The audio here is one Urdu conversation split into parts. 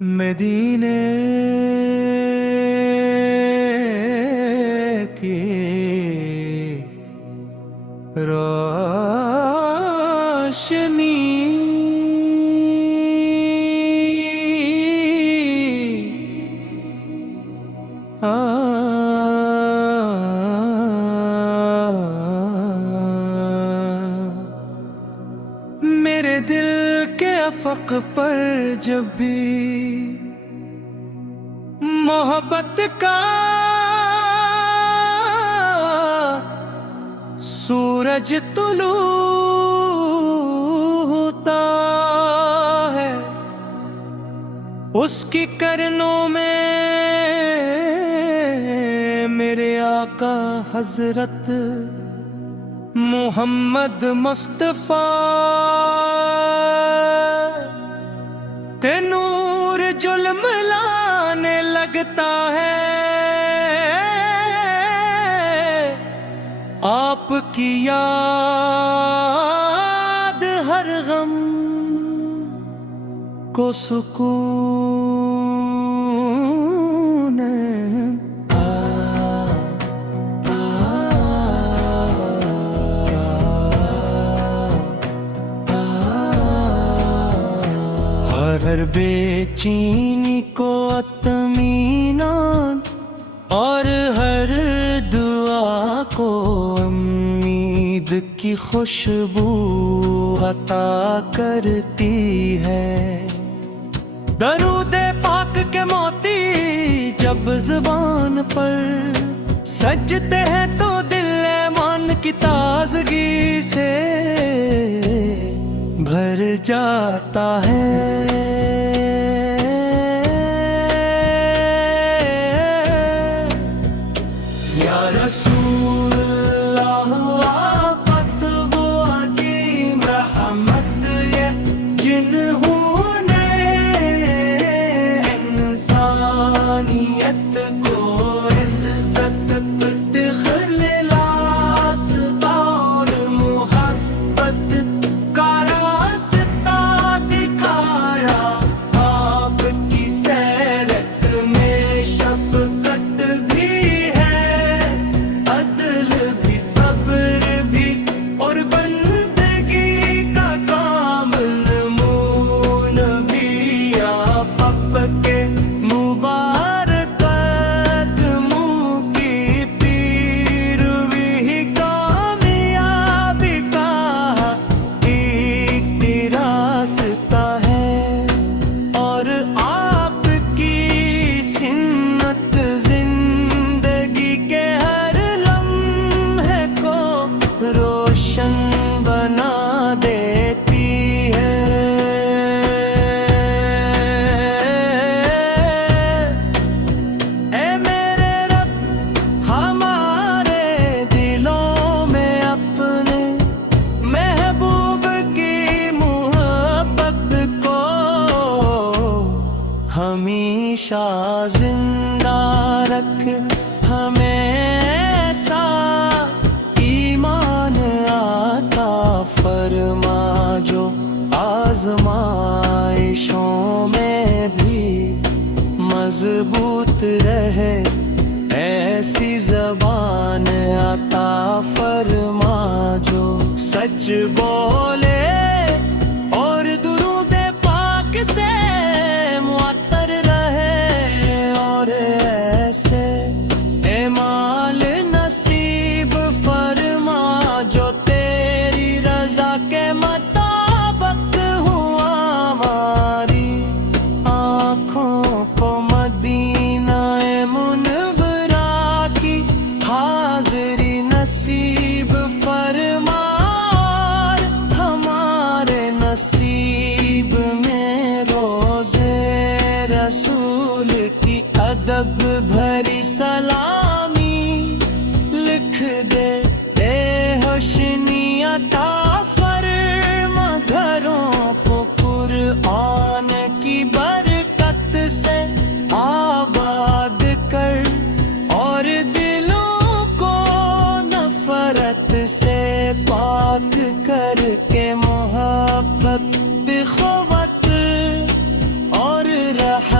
مدینے کی روشنی میرے دل کے افق پر جب بھی محبت کا سورج طلوع ہوتا ہے، اس کی کرنوں میں میرے آقا حضرت محمد مصطفیٰ کے نور جلملانے لگتا ہے، آپ کی یاد ہر غم کو سکون ہر بے چینی کو اطمینان اور ہر دعا کو امید کی خوشبو عطا کرتی ہے۔ درود پاک کے موتی جب زبان پر سجتے ہیں تو دل ایمان کی تازگی سے بھر جاتا ہے۔ یا رسول اللہ آفت وہ عظیم رحمت یہ جنہوں نے انسانیت کو عزت اخلاص اور محبت کا راستہ دکھایا۔ آپ کی سیرت میں شفقت بھی ہے، عدل بھی، صبر بھی اور بندگی کا کامل نمونہ بھی۔ آپ کے مبارک قدموں کی پیروی کامیابی کا ایک راستہ ہے، اور آپ کی سنت زندگی کے ہر لمحے کو روشن بنا دیتی ہے۔ اے میرے رب، ہمارے دلوں میں اپنے محبوب کی محبت کو ہمیشہ زندہ رکھ، ہمیں ایسا ایمان عطا فرما جو آزمائشوں میں بھی مضبوط رہے، ایسی زبان عطا فرما جو سچ بولے اور درود پاک سے معطر رہے، اور ایسے اعمال نصیب فرما جو تیری رضا کے مطابق ہوا۔ ہماری آنکھوں کو مدینہ منورہ کی حاضری نصیب فرما، اور ہمارے نصیب میں روزے رسول کی ادب بھری سلامی لکھ دے۔ اے ہوشنی عطا فرما، گھروں کو قرآن کی برکت سے آباد کر، اور دلوں کو نفرت سے پاک کر کے محبت، قوت اور رحمت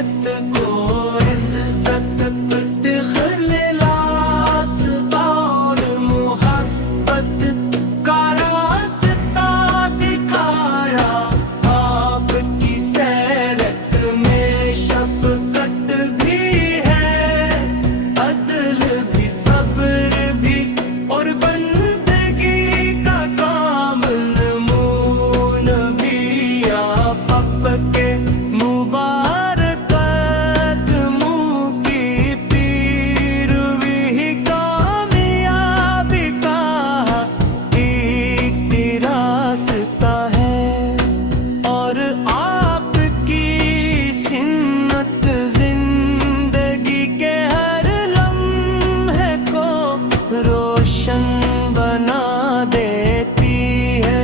شخصیت کو عزت اخلاص اور محبت کا راستہ دکھایا آپ کی سیرت میں شفقت بھی ہے عدل بھی صبر بھی اور بندگی کا کامل نمون بھی آپ کے مبارک قدموں کی پیروی کامیابی کا ایک راستہ ہے اور آپ کی سنت زندگی کے ہر لمحے کو روشن بنا دیتی ہے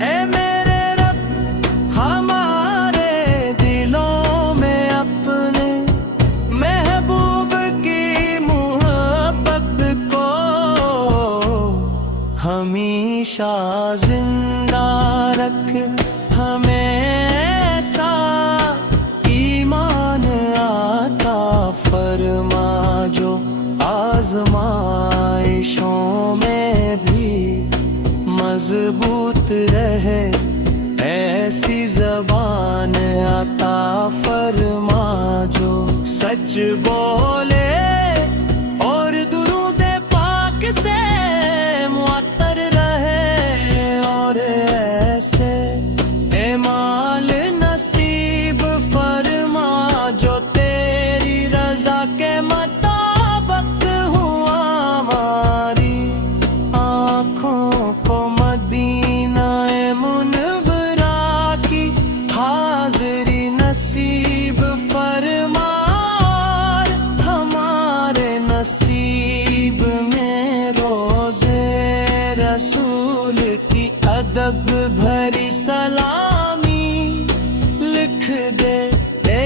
اے میرے رب ہمارے دلوں میں اپنے محبوب کی محبت کو ہمیشہ زندہ رکھ ہمیں ایسا ایمان عطا فرما جو آزمائشوں میں بھی مضبوط رہے ایسی زبان عطا فرما جو سچ بولے اور درود پاک سے معطر رہے اور ایسے اعمال نصیب فرما جو تیری رضا کے مطابق ہوا ہماری آنکھوں کو مدینہ منورہ کی حاضری نصیب فرما اور ہمارے نصیب میں روزے رسول کی ادب بھری سلامی لکھ دے بے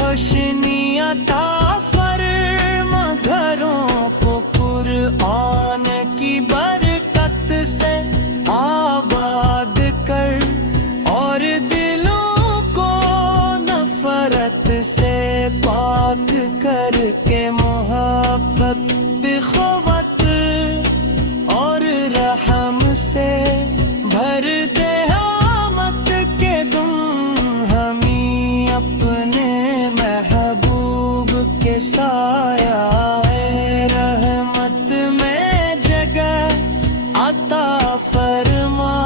ہوشنی عطا فرما گھروں کو قرآن کی برکت سے آباد کر اور دلوں کو نفرت سے پاک کر کے محبت اخوت اور رحم سے بھر دے آمد کے دم ہمیں اپنے محبوب کے سایہ رحمت میں جگہ عطا فرما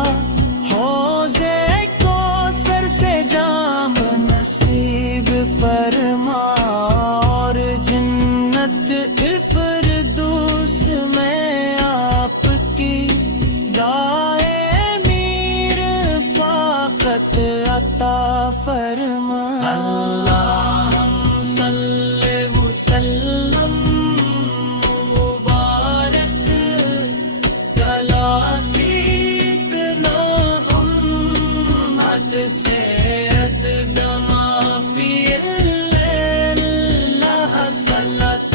حوضے کوثر سے جام نصیب فرما اور جنت الفردوس میں آپ کی دائمی رفاقت عطا فرما اللہم صلی وسلم مبارک علی سیدنا محمد سید ما فی اللہ صلاۃ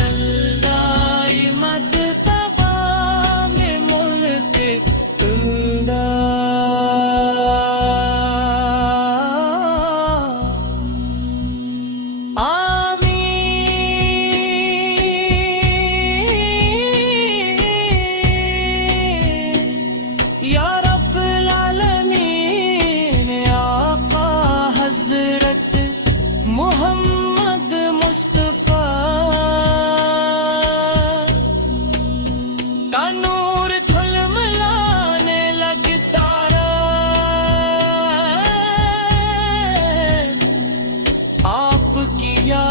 دائمت تمام ملک یا رب العالمین آقا حضرت محمد مصطفیٰ کا نور جھلملانے لگتا ہے آپ کی یاد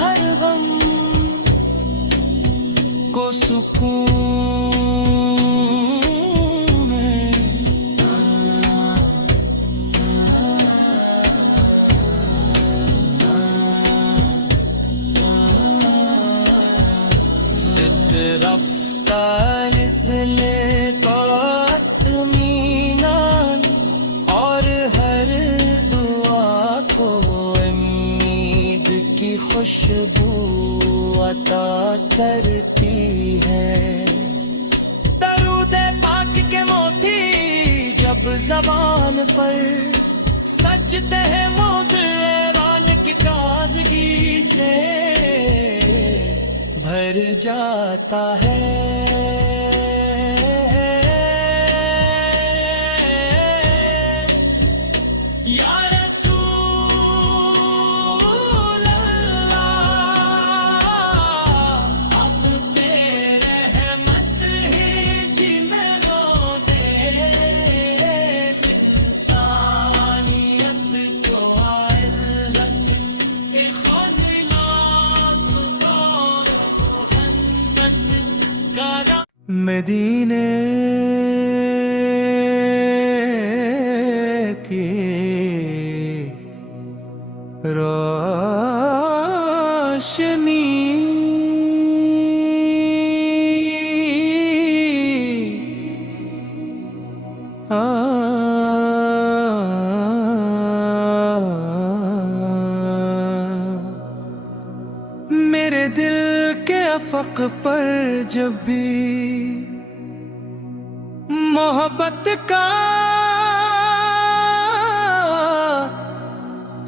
ہر غم کو سکون ہے رفتہ نزل کا اطمینان اور ہر دعا کو امید کی خوشبو عطا کرتی ہے درود پاک کے زبان پر سجتے ہیں موقعان کی تازگی سے بھر جاتا ہے یا رسول اللہ اب تیرے رحمت ہی جی میں رو دے انسانیت کو عزت کی خلاص محمد کا مدینے کی روشنی میرے دل کے افق پر جب بھی محبت کا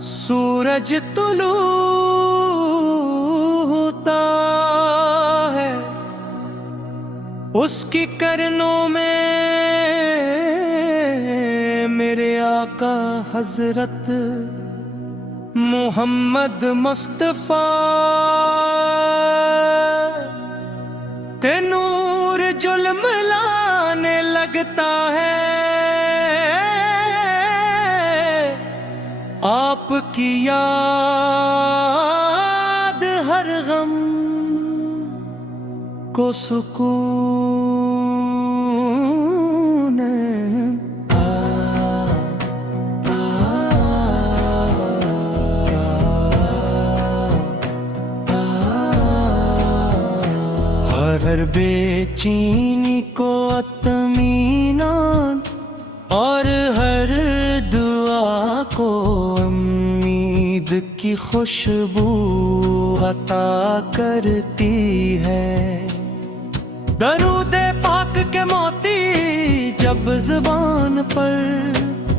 سورج طلوع ہوتا ہے اس کی کرنوں میں میرے آقا حضرت محمد مصطفیٰ کے نور جلملانے لگتا ہے آپ کی یاد ہر غم کو سکون ہر بے چینی کو اطمینان اور ہر دعا کو امید کی خوشبو عطا کرتی ہے درود پاک کے موتی جب زبان پر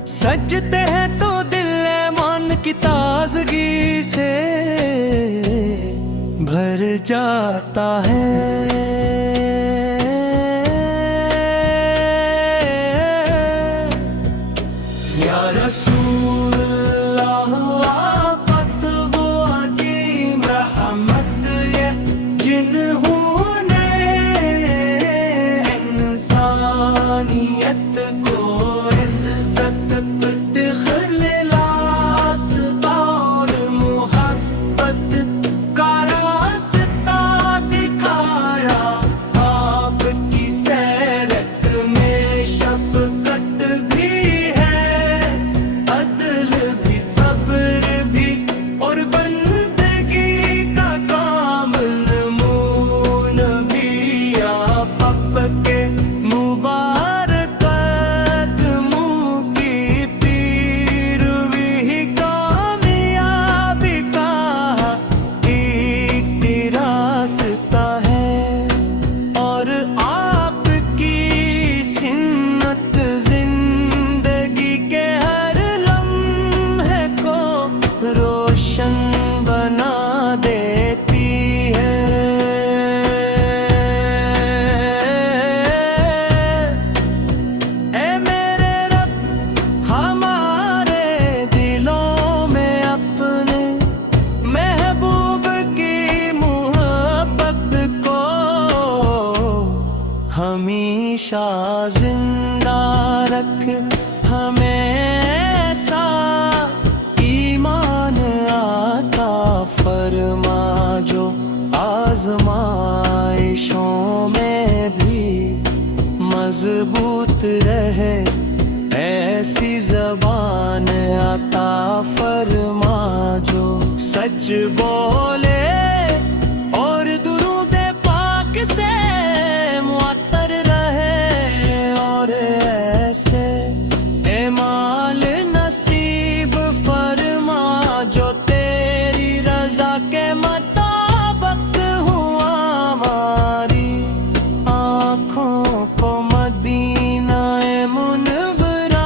سجتے ہیں تو دل ایمان کی تازگی سے بھر جاتا ہے یا رسول اللہ آقت وہ عظیم رحمت یہ جنہوں نے انسانیت کو عزت اخلاص اور محبت کا راستہ دکھایا آپ کی سیرت میں شفقت بھی ہے عدل بھی صبر بھی اور بندگی کا کامل نمون بھی آپ کے مبارک قدموں کی پیروی کامیابی کا ایک راستہ ہے اور آپ کی سنت زندگی کے ہر لمحے کو روشن بنا دیتی ہے اے میرے رب ہمارے دلوں میں اپنے محبوب کی محبت کو ہمیشہ زندہ رکھ ہمیں ایسا ایمان عطا فرما جو آزمائشوں میں بھی مضبوط رہے ایسی زبان عطا فرما جو سچ بولے اور درود پاک سے معطر رہے اور ایسے اعمال نصیب فرما جو تیری رضا کے مطابق ہوا ہماری آنکھوں کو مدینہ منورہ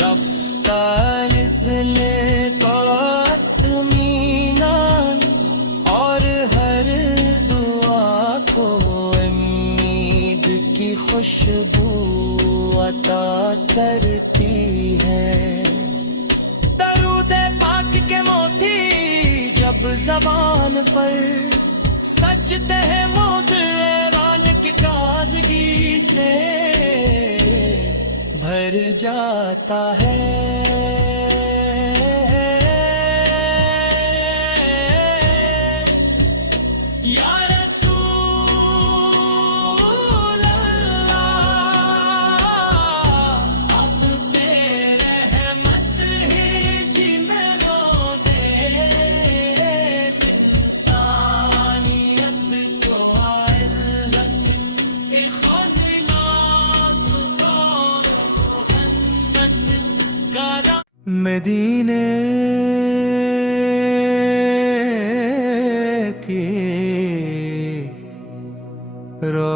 رفتہ نزل کا اطمینان اور ہر دعا کو امید کی خوشبو عطا کرتی ہے. درود پاک کے موتی جب زبان پر سجتے ہیں مدعران کی تازگی سے بھر جاتا ہے. یا رسول اللہ اب تیرے رحمت ہی جی میں رو دے. انسانیت کو عزت کی خاص مدینے کی روشنی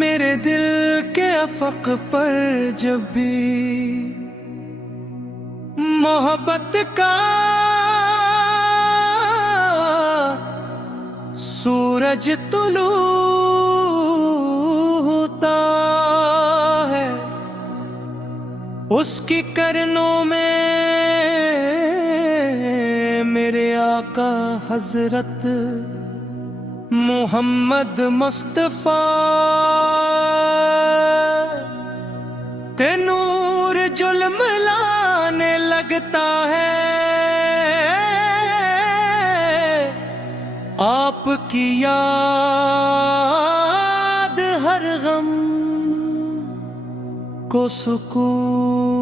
میرے دل کے افق پر جب بھی محبت کا سورج طلوع ہوتا ہے اس کی کرنوں میں میرے آقا حضرت محمد مصطفیٰ کے نور جلم لانے لگتا ہے. آپ کی یاد ہر غم کو سکون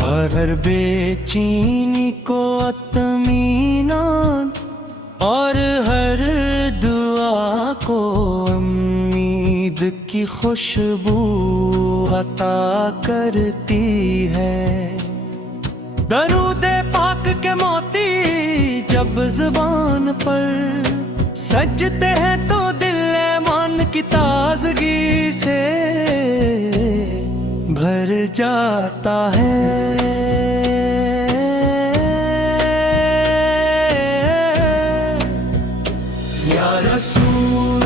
ہر بے چینی کو اطمینان اور ہر دعا کو امید کی خوشبو عطا کرتی ہے. درود پاک کے موتی جب زبان پر سجتے ہیں تو دل ایمان کی تازگی سے بھر جاتا ہے. یا رسول